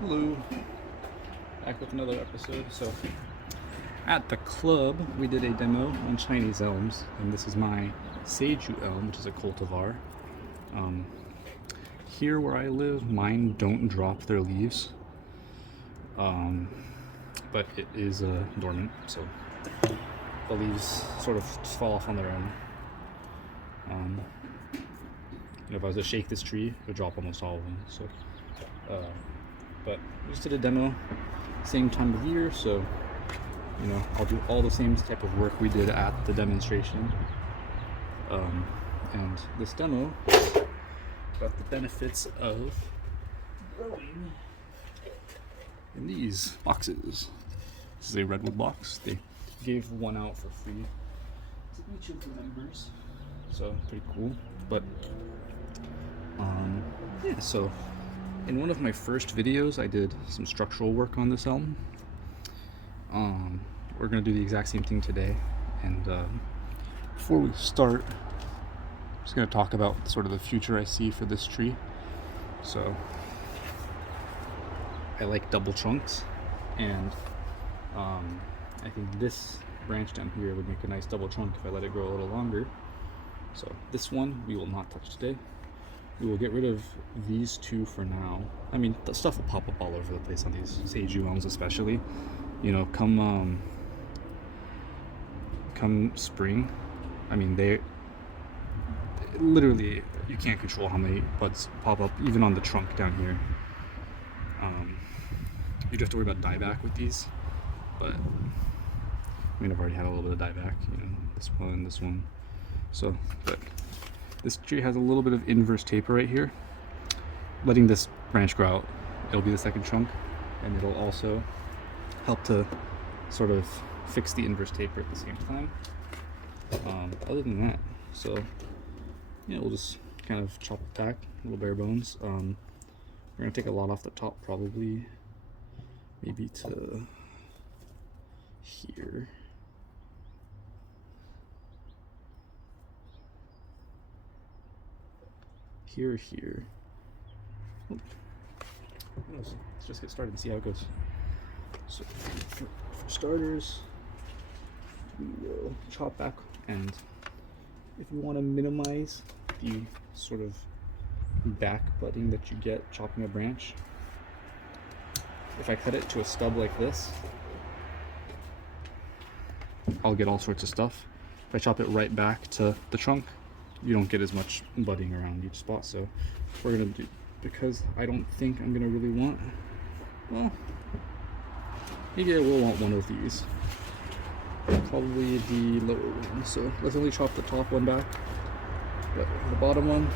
Hello, back with another episode. So, at the club, we did a demo on Chinese elms, and this is my Seiju Elm, which is a cultivar. Here where I live, mine don't drop their leaves, but it is dormant, so the leaves sort of just fall off on their own. If I was to shake this tree, it would drop almost all of them. So, but we just did a demo, same time of year, so I'll do all the same type of work we did at the demonstration. And this demo got the benefits of growing in these boxes. This is a redwood box. They gave one out for free to each of the members, so pretty cool. But yeah, so in one of my first videos I did some structural work on this elm. We're gonna do the exact same thing today, and before we start, I'm just gonna talk about sort of the future I see for this tree. So I like double trunks, and I think this branch down here would make a nice double trunk if I let it grow a little longer. So this one we will not touch today. We will get rid of these two for now. I mean, the stuff will pop up all over the place on these Seiju elms, especially. Come spring, I mean, they literally, you can't control how many buds pop up, even on the trunk down here. You'd have to worry about dieback with these, but I mean, I've already had a little bit of dieback, this one. So, but this tree has a little bit of inverse taper right here. Letting this branch grow out, it'll be the second trunk, and it'll also help to sort of fix the inverse taper at the same time. Other than that, so yeah, we'll just kind of chop it back, a little bare bones. We're gonna take a lot off the top, probably maybe to here. Here. Oh. Let's just get started and see how it goes. So for starters, we will chop back, and if you want to minimize the sort of back budding that you get chopping a branch, if I cut it to a stub like this, I'll get all sorts of stuff. If I chop it right back to the trunk, you don't get as much budding around each spot. So we're gonna do, because I don't think I'm gonna really want, well, maybe I will want one of these, probably the lower one. So let's only chop the top one back, but the bottom one,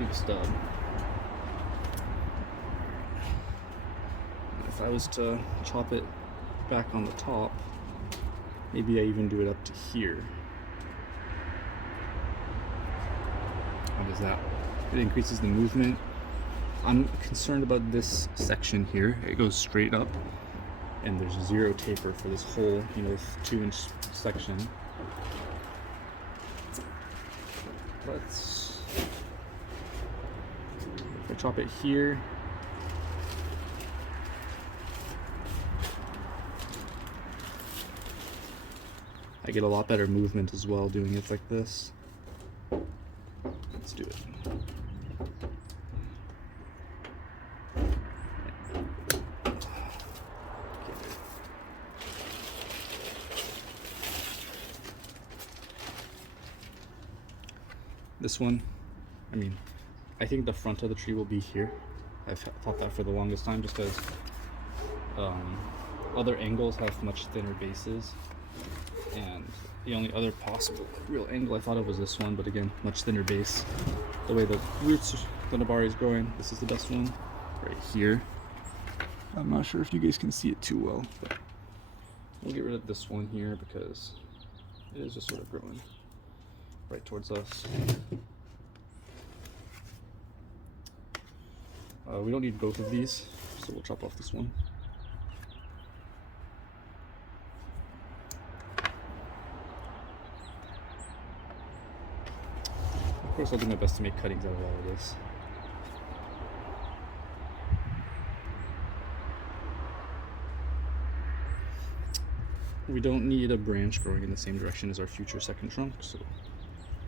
leave a stub. If I was to chop it back on the top, maybe I even do it up to here. How does that? It increases the movement. I'm concerned about this section here. It goes straight up, and there's zero taper for this whole, 2-inch section. If I chop it here, I get a lot better movement as well doing it like this. Let's do it. This one, I mean, I think the front of the tree will be here. I've thought that for the longest time, just because other angles have much thinner bases, and the only other possible real angle I thought of was this one, but again, much thinner base. The way the roots, the Nabari is growing, this is the best one, right here. I'm not sure if you guys can see it too well, but we'll get rid of this one here because it is just sort of growing right towards us. We don't need both of these, so we'll chop off this one. Of course, I'll do my best to make cuttings out of all of this. we don't need a branch growing in the same direction as our future second trunk, so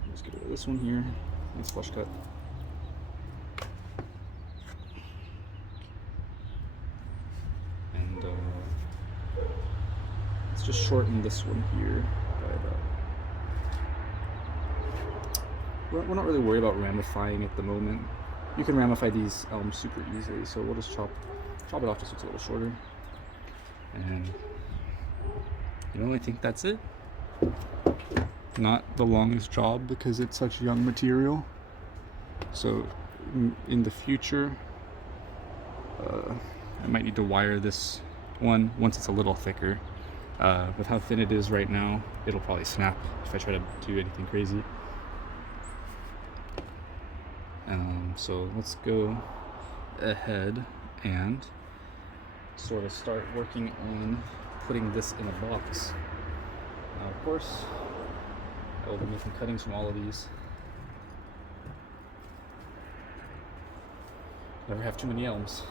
let's get rid of this one here. Needs flush cut. And let's just shorten this one here by about. We're not really worried about ramifying at the moment. You can ramify these elms super easily, so we'll just chop it off just so it's a little shorter. And you know, I think that's it. Not the longest job because it's such young material. So in the future, I might need to wire this one once it's a little thicker. With how thin it is right now, it'll probably snap if I try to do anything crazy. So let's go ahead and sort of start working on putting this in a box. Now, of course, I will be making cuttings from all of these. Never have too many elms.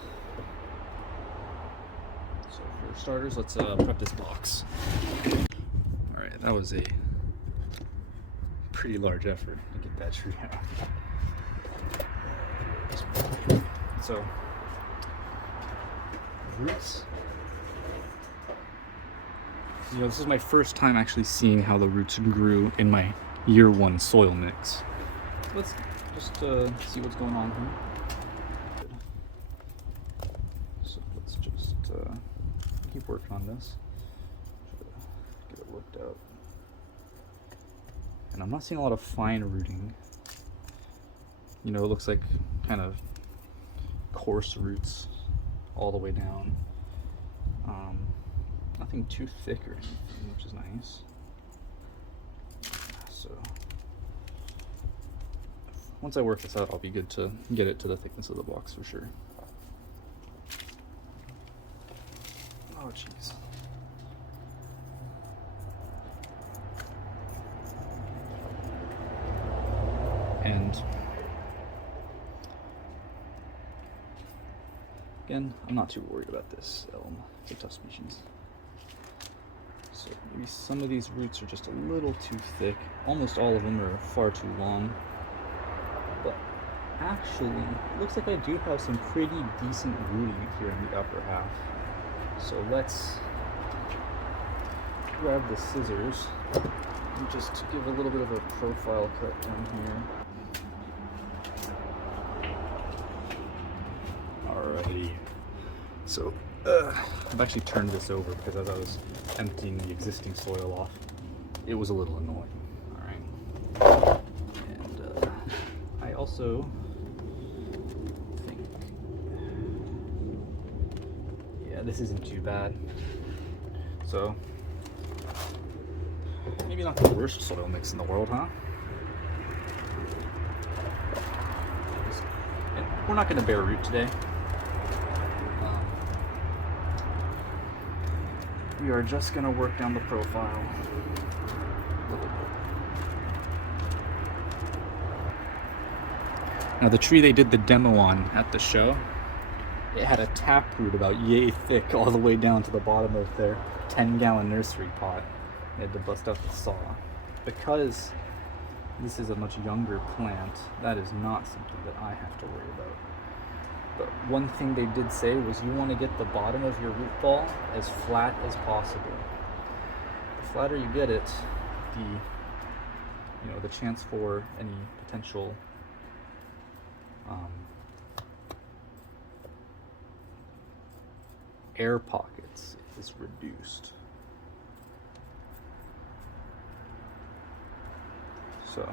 So for starters, let's prep this box. All right, that was a pretty large effort to get that tree out. So, roots. You know, this is my first time actually seeing how the roots grew in my year 1 soil mix. Let's just see what's going on here. So let's just keep working on this. Try to get it worked out. And I'm not seeing a lot of fine rooting. You know, it looks like kind of coarse roots all the way down. Nothing too thick or anything, which is nice. So once I work this out, I'll be good to get it to the thickness of the box for sure. Oh, jeez. And again, I'm not too worried about this elm. It's a tough species. So maybe some of these roots are just a little too thick. Almost all of them are far too long. But actually, it looks like I do have some pretty decent rooting here in the upper half. So let's grab the scissors and just give a little bit of a profile cut down here. Alrighty. So I've actually turned this over because as I was emptying the existing soil off, it was a little annoying. Alright. And I also think, yeah, this isn't too bad. So maybe not the worst soil mix in the world, huh? And we're not going to bare root today. We are just going to work down the profile a little bit. Now the tree they did the demo on at the show, it had a taproot about yay thick all the way down to the bottom of their 10-gallon nursery pot. They had to bust out the saw. Because this is a much younger plant, that is not something that I have to worry about. But one thing they did say was you want to get the bottom of your root ball as flat as possible. The flatter you get it, the chance for any potential air pockets is reduced. So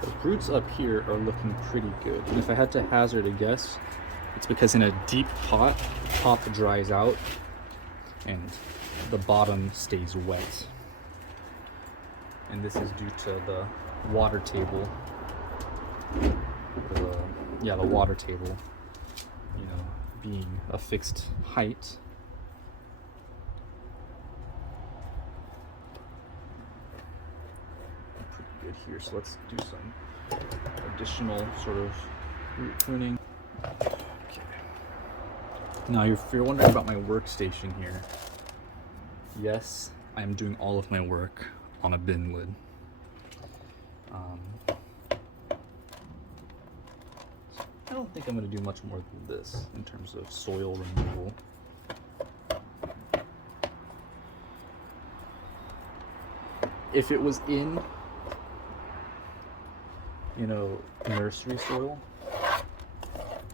the roots up here are looking pretty good, and if I had to hazard a guess, it's because in a deep pot, top dries out and the bottom stays wet. And this is due to the water table. The water table, being a fixed height. Pretty good here, so let's do some additional sort of root pruning. Okay. Now, if you're wondering about my workstation here, yes, I'm doing all of my work on a bin lid. I don't think I'm going to do much more than this in terms of soil removal. If it was in, you know, nursery soil,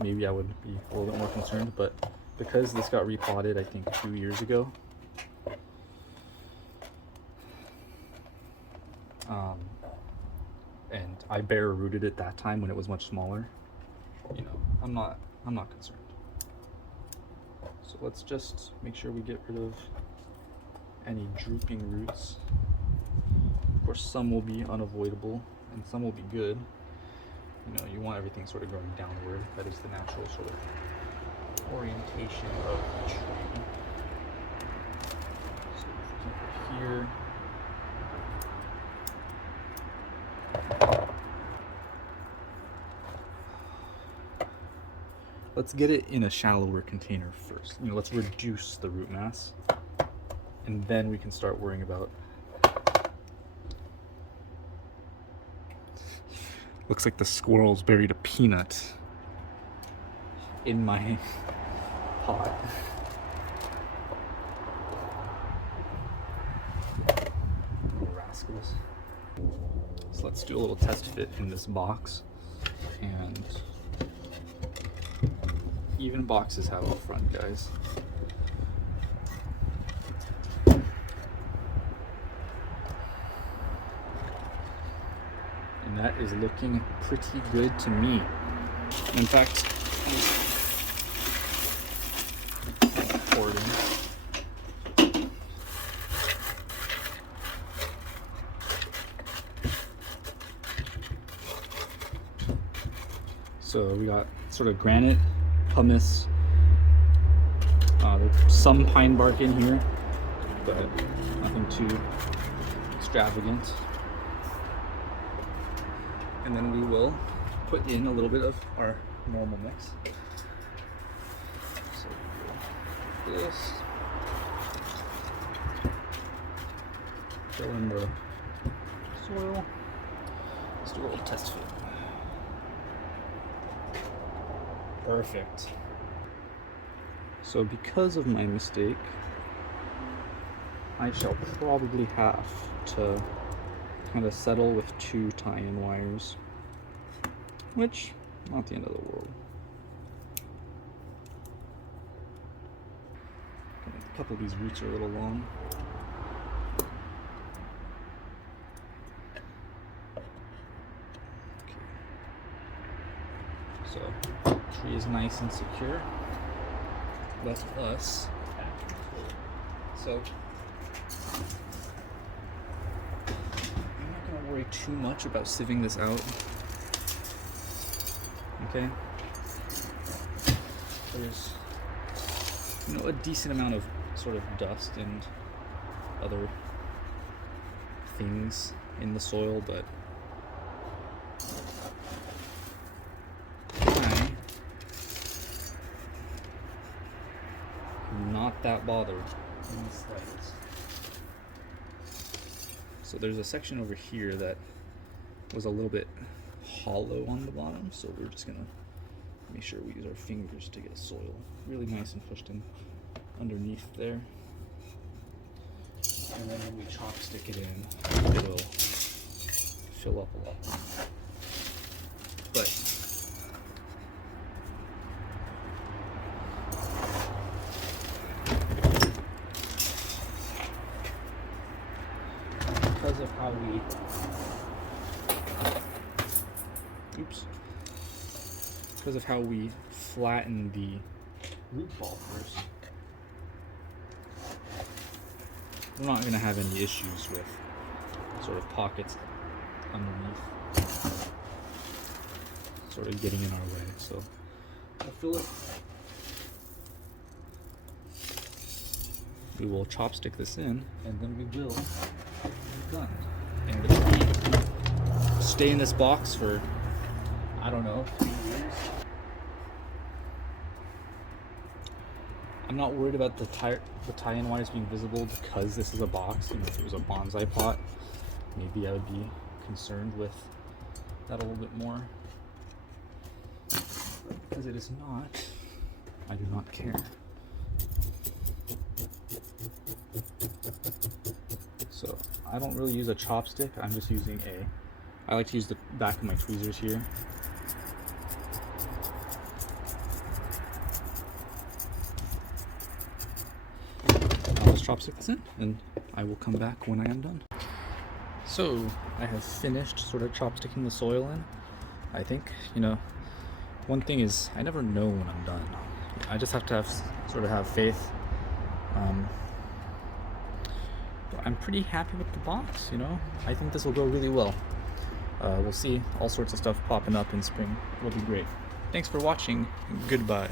maybe I would be a little bit more concerned, but because this got repotted, I think 2 years ago, and I bare rooted it that time when it was much smaller, you know, I'm not concerned. So let's just make sure we get rid of any drooping roots. Of course, some will be unavoidable and some will be good. You know, you want everything sort of growing downward. That is the natural sort of orientation of the tree. So if we keep it here. Let's get it in a shallower container first. You know, let's reduce the root mass, and then we can start worrying about. Looks like the squirrels buried a peanut in my pot. Little rascals. So let's do a little test fit in this box. And even boxes have a front, guys. And that is looking pretty good to me. In fact, pour it in. So we got sort of granite, pumice, there's some pine bark in here, but nothing too extravagant. And then we will put in a little bit of our normal mix. So this, fill in the soil. Let's do a little test fit. Perfect. So because of my mistake, I shall probably have to kind of settle with 2 tie-in wires, which not the end of the world. A couple of these roots are a little long. Okay. So tree is nice and secure. Left us. So worry too much about sieving this out. Okay, there's, you know, a decent amount of sort of dust and other things in the soil, but I'm not that bothered in the slightest. So there's a section over here that was a little bit hollow on the bottom, so we're just gonna make sure we use our fingers to get soil really nice and pushed in underneath there. And then when we chopstick it in, it'll fill up a lot more. But because of how we because of how we flatten the root ball first, we're not going to have any issues with sort of pockets underneath sort of getting in our way. So I'll fill it. We will chopstick this in, and then we will be done. And the tree will stay in this box for, I don't know, 2 years. I'm not worried about the tie-in wires being visible because this is a box. You know, if it was a bonsai pot, maybe I would be concerned with that a little bit more. Because it is not, I do not care. So I don't really use a chopstick, I'm just using I like to use the back of my tweezers here. I'll just chopstick this in and I will come back when I am done. So I have finished sort of chopsticking the soil in. I think, you know, one thing is I never know when I'm done. I just have to have faith. But I'm pretty happy with the box, you know. I think this will go really well. We'll see all sorts of stuff popping up in spring. It'll be great. Thanks for watching. Goodbye.